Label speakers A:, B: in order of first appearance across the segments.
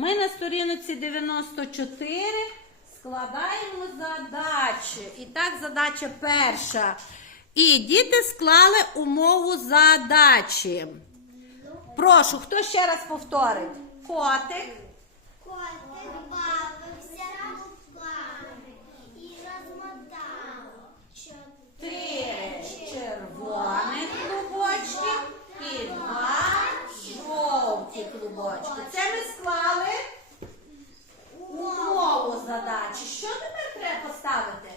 A: Ми на сторінці 94 складаємо задачі. І так, задача перша. І діти склали умову задачі. Прошу, хто ще раз повторить? Котик
B: бавився руками і розмотав
A: Три
B: чотири
A: червоних клубочки і два жовті клубочки. Це ми склали умову задачі. Що тепер треба поставити?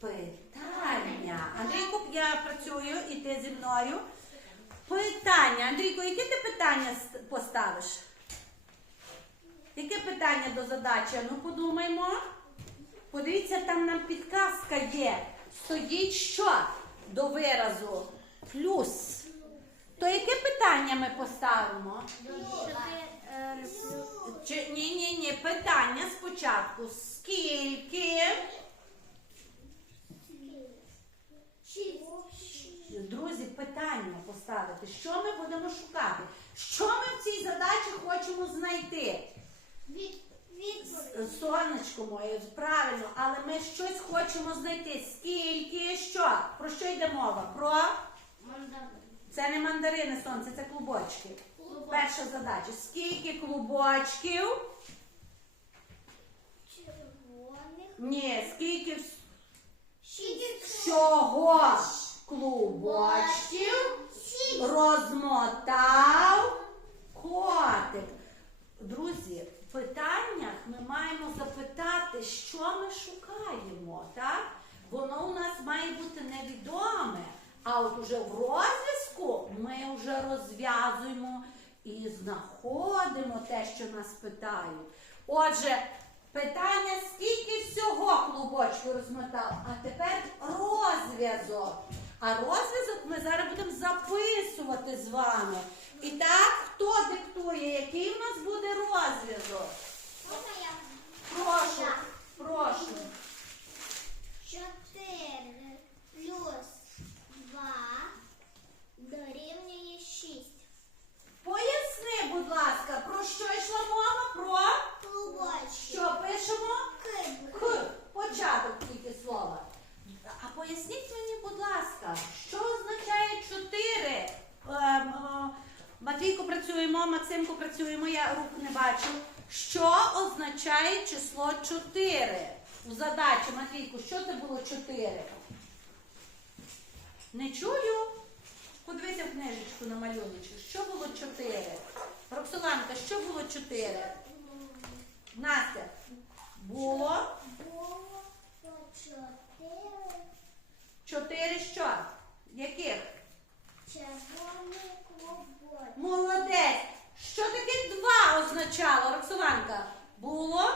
A: Питання. Андрійку, я працюю і ти зі мною. Питання. Андрійко, яке ти питання поставиш? Яке питання до задачі? Ну подумаймо. Подивіться, там нам підказка є. Стоїть що до виразу? Плюс. То яке питання ми поставимо? Чи, ні, ні, ні, питання спочатку. Скільки? Друзі, питання поставити. Що ми будемо шукати? Що ми в цій задачі хочемо знайти? Сонечко моє, правильно, але ми щось хочемо знайти. Скільки? Що? Про що йде мова? Про мандарини. це не мандарини, сонце, це клубочки. Перша задача. Скільки клубочків?
B: червоних
A: Ні, скільки всього клубочків розмотав котик. Друзі, в питаннях ми маємо запитати, що ми шукаємо, так? Воно у нас має бути невідоме. А от уже в розв'язку ми вже розв'язуємо і знаходимо те, що нас питають. Отже, питання, скільки всього клубочку розмотав, а тепер розв'язок. А розв'язок ми зараз будемо записувати з вами. І так, хто диктує, який в нас буде розв'язок? Прошу, прошу.
B: Чотири плюс два дорівнює шість.
A: Поясни, будь ласка, про що йшла мова? Про
B: Клубочки.
A: що пишемо?
B: Киб.
A: К. Початок тільки слова. А поясніть мені, будь ласка, що означає чотири? Ем, е, Матвійко працюємо, Максимко працюємо, я рук не бачу. Що означає число 4? У задачі, Матвійку, що це було 4? Не чую. Подивися в книжечку на малюночку. Що було 4? Роксоланка, що було 4? Настя, було
B: Було по чотири
A: чотири що? Яких?
B: червоні клубочки.
A: Молодець. Що таке два означало, Роксоланка? Було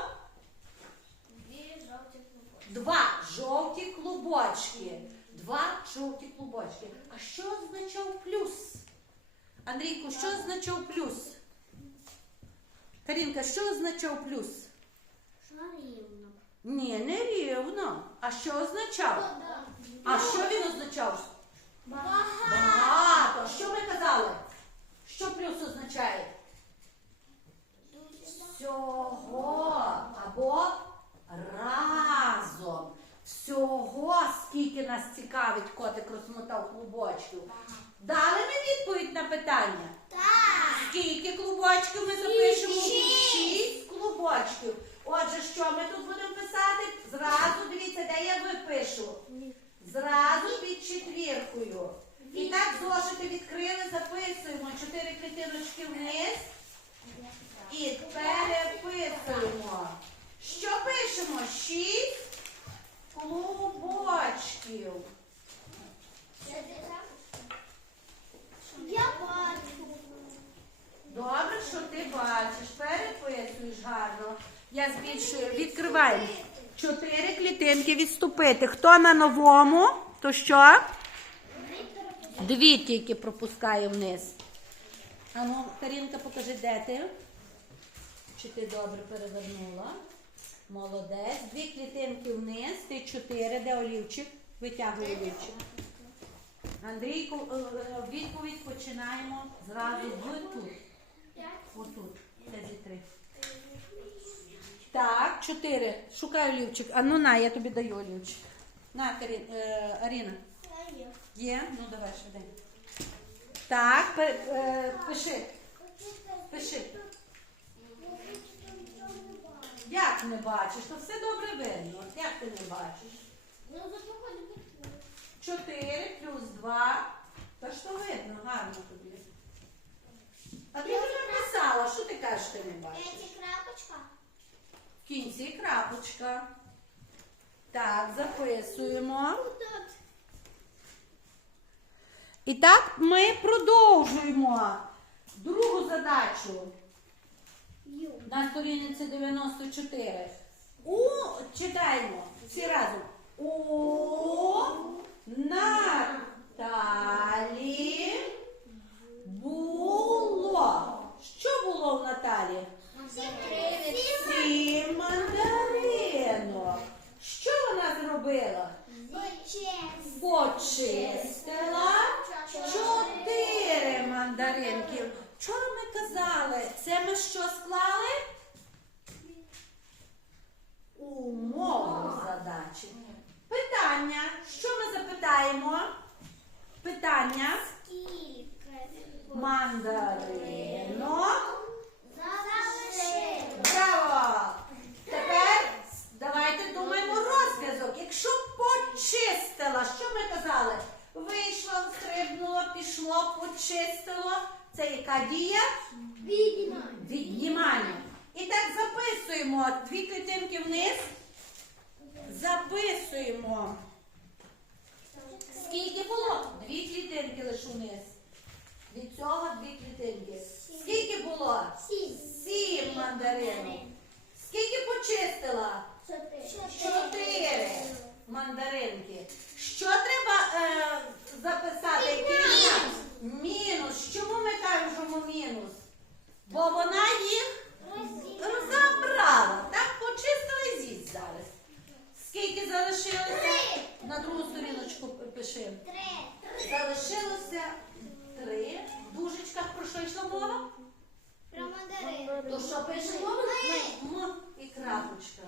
B: Дві жовті клубочки.
A: два жовті клубочки. Два жовті клубочки. А що означав плюс? Андрійку, що означав плюс? Карінка, що означав плюс?
B: Рівно?
A: Ні, не рівно. А що означав? А що він означав? Багато. Що ми казали? Що плюс означає? Всього або разом. Всього, скільки нас цікавить, котик розмотав клубочків. Дали ми відповідь на питання?
B: Так.
A: Скільки клубочків ми запишемо?
B: Шість.
A: Шість клубочків. Отже, що ми тут будемо писати? Зразу дивіться, де я випишу. Зразу під четвіркою. І так зошити відкрили, записуємо чотири клітиночки вниз і переписуємо. Що пишемо? Шість клубочків.
B: Я бачу.
A: Добре, що ти бачиш, переписуєш гарно. Відкриваю. Чотири клітинки відступити. Хто на новому, то що? Дві тільки пропускаю вниз. Ану, Карінка, покажи, де ти? Чи ти добре перевернула? Молодець. Дві клітинки вниз, ти чотири, де олівчик? Витягуй олівчик. Андрійку, е, е, відповідь починаємо зразу з тут. Отут. Це чотири. Шукаю олівчик. А ну на, я тобі даю олівчик. На, Карін, е, Аріна. Є? Ну давай швиденько. Так, пе- е, пиши. Пиши. Як не бачиш? То все добре видно. Як ти не бачиш?
B: Ну.
A: 4 плюс 2. Та що видно, гарно тобі. А ти вже написала, що ти кажеш, ти не бачиш?
B: Эти крапочка.
A: Кінці крапочка. Так, записуємо. І так ми продовжуємо другу задачу на сторінці 94. У читаємо всі разом. У Наталі було. Що було в Наталі? Сім мандаринок. Що вона зробила? Почистила чотири мандаринки. Вчора ми казали, це ми що склали? Умову задачі. Питання. Що ми запитаємо? Питання. Мандаринок. Браво! Тепер давайте думаємо розв'язок. Якщо почистила, що ми казали? Вийшло, стрибнуло, пішло, почистило. Це яка дія? Віднімання. І так записуємо дві клітинки вниз. Записуємо. Скільки було? Дві клітинки лише вниз. Від цього дві клітинки. Скільки було? Сім мандаринок. Скільки почистила? Чотири мандаринки. Що треба е, записати? Який знак? Мінус. Чому ми кажемо мінус? Бо вона їх забрала. Так, почистила і з'їсть зараз. Скільки залишилося?
B: Три.
A: На другу сторіночку пиши. Залишилося три. В дужечках про що йшла мова? То що пишемо? М і крапочка.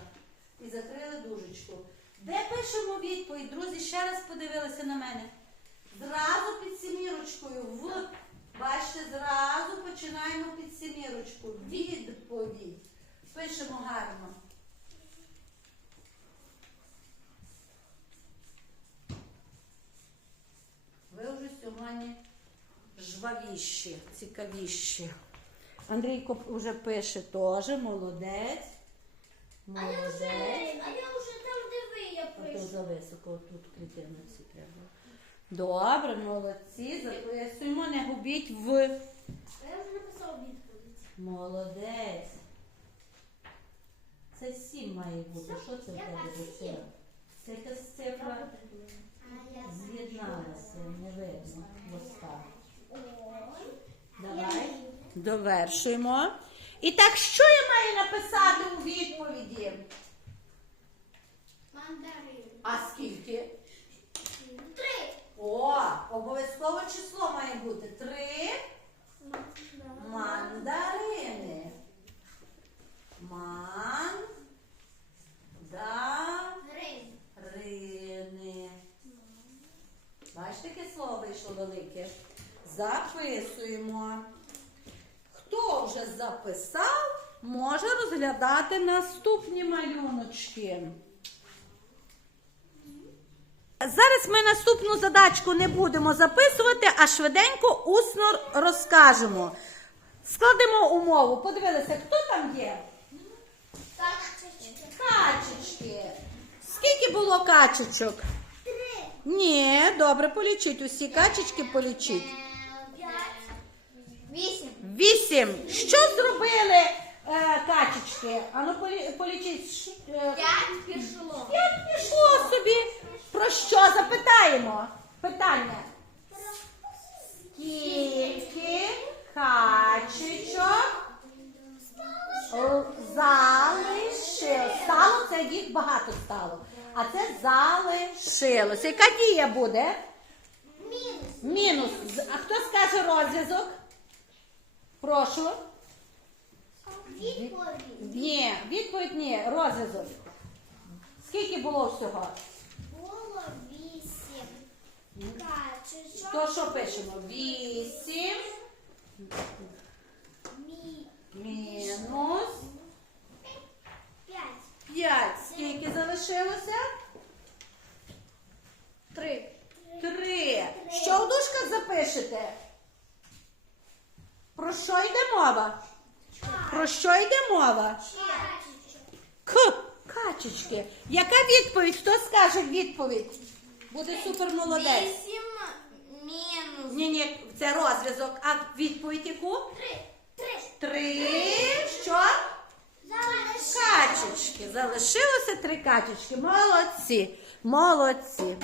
A: І закрили дужечку. Де пишемо відповідь? Друзі, ще раз подивилися на мене. Зразу під сімірочкою. В. Бачите, зразу починаємо під сімірочку. Відповідь. Пишемо гарно. Ви вже сьогодні жвавіші, цікавіші. Андрійко вже пише теж, молодець. Молодець. То за високо тут клітинниці треба. Добре, молодці, записуємо, не губіть в. Я вже написала відповідь. Молодець. Це сім має бути. Що це в тебе за цифра? Це якась цифра з'єдналася, не видно. Воста. Давай. Довершуємо. І так, що я маю написати у відповіді?
B: Мандарин.
A: А скільки?
B: Три.
A: О, обов'язково число має бути. Три мандарини. Мандарини. Бачите, яке слово вийшло велике? Записуємо. Хто вже записав, може розглядати наступні малюночки. Зараз ми наступну задачку не будемо записувати, а швиденько усно розкажемо. Складемо умову. Подивилися, хто там є? Качечки. Качечки. Скільки було качечок?
B: Три.
A: Ні, добре, полічіть. Усі качечки полічіть.
B: Вісім.
A: Вісім. Що зробили е, качечки? Ану полі, полічіть. Ш- е,
B: П'ять пішло.
A: Як пішло собі? Про що запитаємо? Питання. Скільки качечок залишилось? Стало це їх багато стало. А це залишилося. Яка дія буде?
B: Мінус.
A: Мінус. А хто скаже розв'язок? Прошу.
B: Відповідь.
A: Ні, відповідь ні, розв'язок. Скільки було всього? То що пишемо? Вісім мінус
B: п'ять.
A: Скільки залишилося?
B: Три.
A: Три. Що в дужках запишете? Про що йде мова? Про що йде мова? К. Качечки. Яка відповідь? Хто скаже відповідь? Буде супер молодець.
B: Вісім мінус.
A: Ні, ні, це розв'язок. А відповідь яку?
B: Три. Три.
A: Три. Що?
B: Залишилося.
A: Качечки. Залишилося три качечки. Молодці. Молодці.